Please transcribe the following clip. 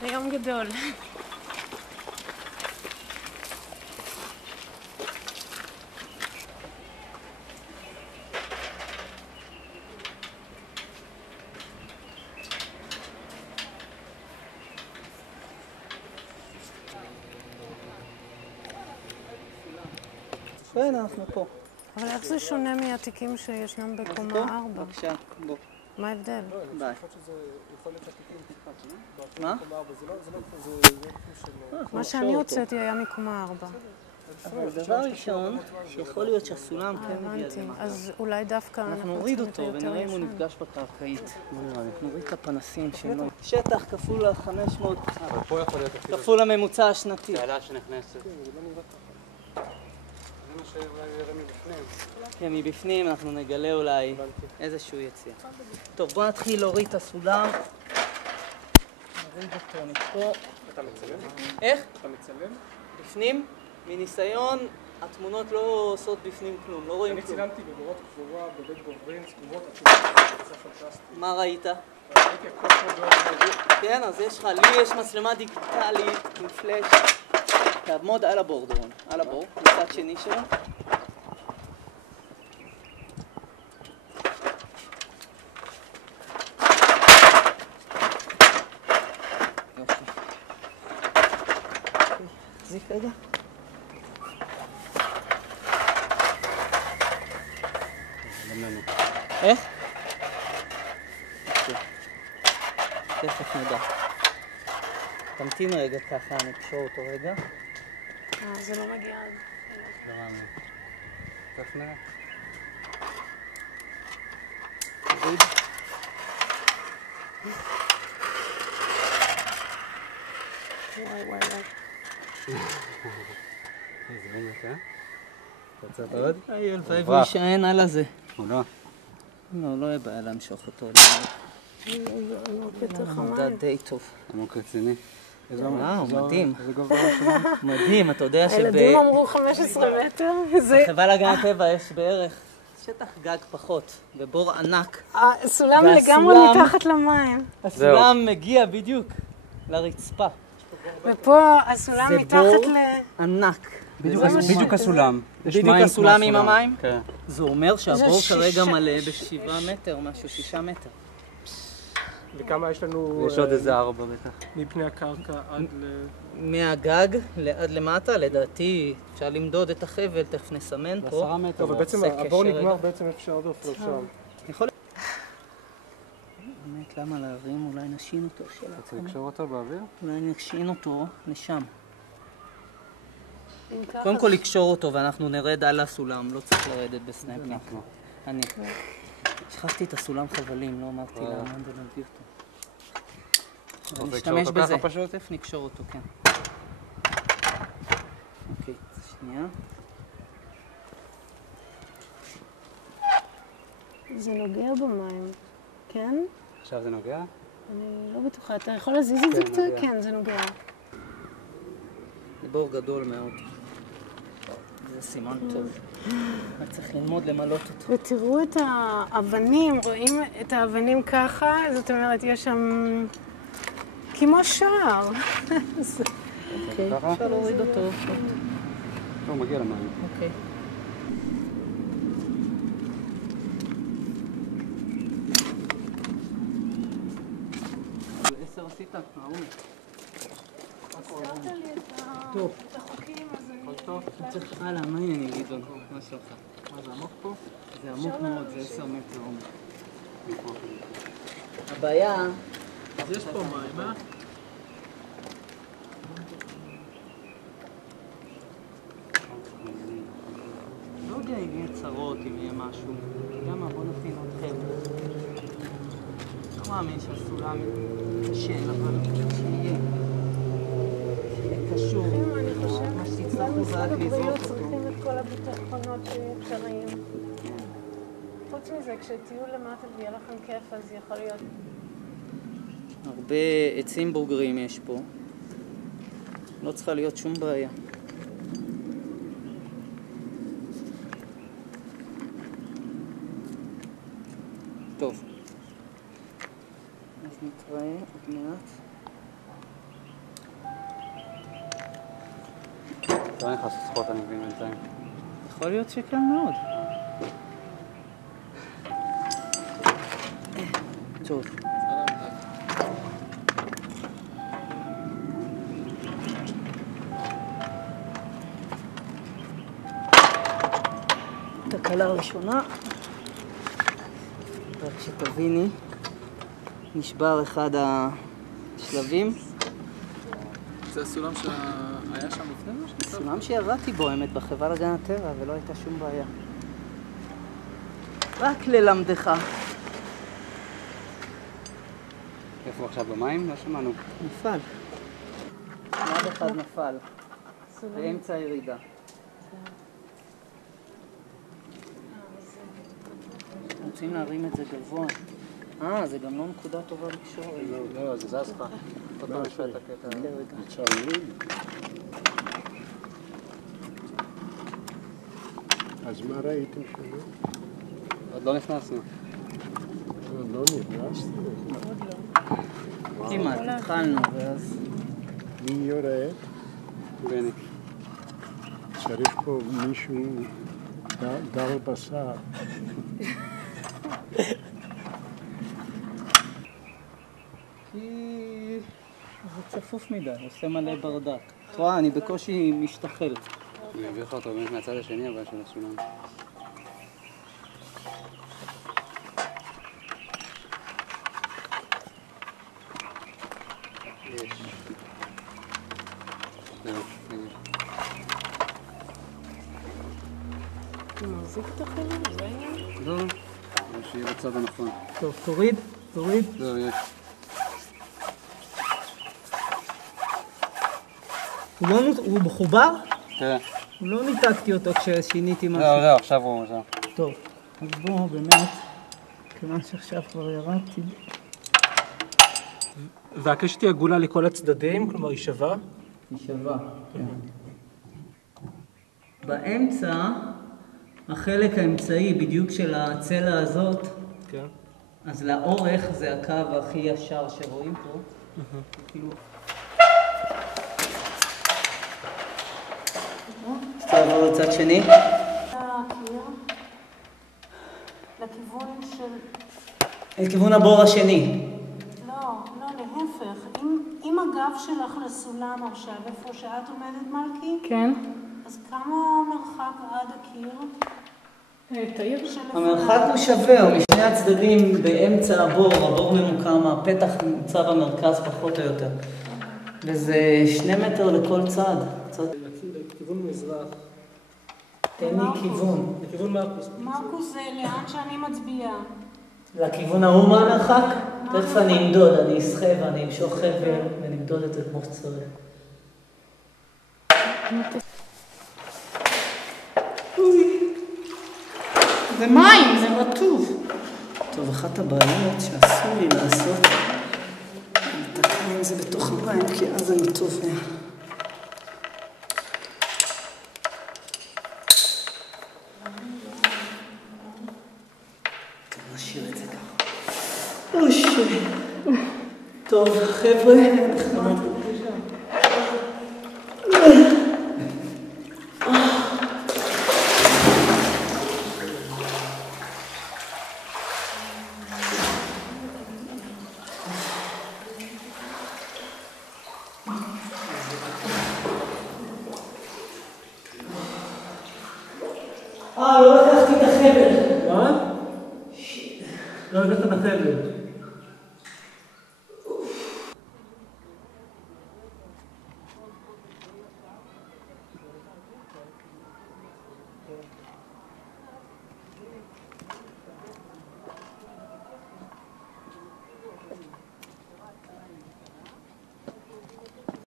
זה יום גדול. כן, אנחנו פה. אבל איך זה שונה מהתיקים שישנם בקומה 4? בבקשה, בוא. מה ההבדל? ביי. מה? מה שאני הוצאתי היה מקומה 4. אבל דבר ראשון, שיכול להיות שהסולם כן מגיע למטה. אז אולי דווקא אנחנו נוריד אותו ונראה אם הוא נפגש בקרקעית. נוריד את הפנסים שלו. שטח כפול ה-500, כפול הממוצע השנתי. שאלה שנכנסת. כן, מבפנים אנחנו נגלה אולי איזשהו יציאה. טוב, בוא נתחיל להוריד את הסולם. נוריד אותו מפה. אתה מצלם? איך? אתה מצלם? בפנים? מניסיון, התמונות לא עושות בפנים כלום, לא רואים אני כלום. צילמתי בבורות קבורה, בבית גוברין, סגורות, זה פנטסטי. מה ראית? ראיתי הכל פה באור. כן, אז יש לך, לי יש מצלמה דיגיטלית עם פלאש. תעמוד על הבור, דורון, על הבור, מצד שני שלו. יופי. תחזיק רגע. איך? תכף נדע. תמתין רגע ככה, אני אקשור אותו רגע. זה לא מגיע עד. לא מאמין. תכף נראה. תוריד. וואי וואי וואי. איזה באמת, אה? אתה רוצה עוד? הלוואי וישען על הזה. הוא לא. לא יהיה בעיה למשוך אותו. עמוק יותר עמודה חמיים. די טוב. עמוק רציני. וואו, מדהים. איזה גובה השלום? מדהים, אתה יודע הילדים אמרו 15 מטר. בחברה להגנת הטבע יש בערך שטח גג פחות, ובור ענק. הסולם לגמרי מתחת למים. הסולם מגיע בדיוק לרצפה. ופה הסולם מתחת ל... ענק. בדיוק הסולם. בדיוק הסולם עם המים? כן. זה אומר שהבור זה כרגע 6 מלא ב7 מטר, משהו 6 מטר. וכמה יש לנו... יש עוד איזה 4 בטח. מפני הקרקע עד ל... מהגג עד למטה, לדעתי אפשר למדוד את החבל, תכף נסמן פה. 10 מטר. אבל בעצם הבור נגמר בעצם אפשר דופר שם. יכול... באמת, למה להרים? אולי נשין אותו שאלה. רוצה לקשור אותו באוויר? אולי נשין אותו לשם. קודם כל לקשור אותו ואנחנו נרד על הסולם, לא צריך לרדת בסנאפניק. אני. שכחתי את הסולם חבלים, לא אמרתי לאמנדה להביא אותו. נשתמש בזה. תכף נקשור אותו, כן. אוקיי, שנייה. זה נוגע במים, כן? עכשיו זה נוגע? אני לא בטוחה. אתה יכול להזיז את זה קצת? כן, זה נוגע. זה בור גדול מאוד. זה סימן טוב. רק צריך ללמוד למלות אותו. ותראו את האבנים, רואים את האבנים ככה? זאת אומרת, יש שם כמו שער. אוקיי, אפשר להוריד אותו. הוא מגיע למים. אוקיי. ב10 עשית? נערומי. הזכרת לי את החוקים, אז אני... צריך הלאה, מה אני אגיד לו? מה שלך? מה זה עמוק פה? זה עמוק מאוד, זה 10 מטר עמוק. הבעיה... אז יש פה מים, אה? לא יודע אם יהיה צרות, אם יהיה משהו. גם בוא נפיל עוד חבל. לא מאמין שהסולם קשה, אבל שיהיה. שיהיה קשור. אני חושבת מה שתצטרכו זה רק לזרוק אותו. צריכים את כל הביטחונות שאפשריים. חוץ מזה, כשתהיו למטה ויהיה לכם כיף, אז יכול להיות... הרבה עצים בוגרים יש פה. לא צריכה להיות שום בעיה. טוב. אז נתראה עוד מעט. לא נכנס לצחות, אני מבין בינתיים. יכול להיות שכן מאוד. טוב. תקלה ראשונה. רק שתביני, נשבר אחד השלבים. זה הסולם שהיה שם לפני משהו? סולם שירדתי בו, האמת, בחברה להגנת הטבע, ולא הייתה שום בעיה. רק ללמדך. איפה עכשיו במים? לא שמענו. נפל. יד אחד נפל. באמצע הירידה. רוצים להרים את זה גבוה. זה גם לא נקודה טובה לקשור. לא, זה זז לך. עוד פעם נשווה את הקטע. אז מה ראיתם שם? עוד לא נכנסנו. לא נכנסתי. כמעט, התחלנו, ואז... מי יורד? בני. צריך פה מישהו דל בשר. כי זה צפוף מדי, עושה מלא ברדק. את רואה, אני בקושי משתחל. אני אביא לך אותו באמת מהצד השני, אבל של הסולם. יש. זהו, הנה. הוא מחזיק את החלק? זה העניין? לא, שיהיה בצד הנכון. טוב, תוריד. זהו, יש. הוא מחובר? כן. לא ניתקתי אותו כששיניתי משהו. זהו, עכשיו הוא זהו. טוב, אז בואו באמת, כיוון שעכשיו כבר ירדתי. והקשת היא עגולה לכל הצדדים, כלומר היא שווה? היא שווה, כן. באמצע, החלק האמצעי בדיוק של הצלע הזאת, כן. אז לאורך זה הקו הכי ישר שרואים פה. כאילו... תעבור לצד שני. לכיוון של... לכיוון הבור השני. לא, להפך. אם הגב שלך לסולם עכשיו, איפה שאת עומדת, מלכי? כן. אז כמה מרחק עד הקיר? תאיר שלפניו. המרחק הוא שווה, הוא משני הצדדים באמצע הבור ממוקם, הפתח נמצא במרכז פחות או יותר. וזה 2 מטר לכל צד. לכיוון מזרח. תן לי כיוון. לכיוון מרקוס. מרקוס זה לאן שאני מצביעה. לכיוון ההוא מה המרחק? תכף אני אמדוד, אני אסחה ואני אמשוך חבל ונמדוד את זה כמו שצריך. זה מים, זה רטוב. טוב, אחת הבעיות שאסור לי לעשות, לתקן עם זה בתוך המים, כי אז אני טובע. נשאיר את זה ככה. אושי. טוב, חבר'ה, אנחנו... לא לקחתי את החבל. מה? לא לקחת את החבל.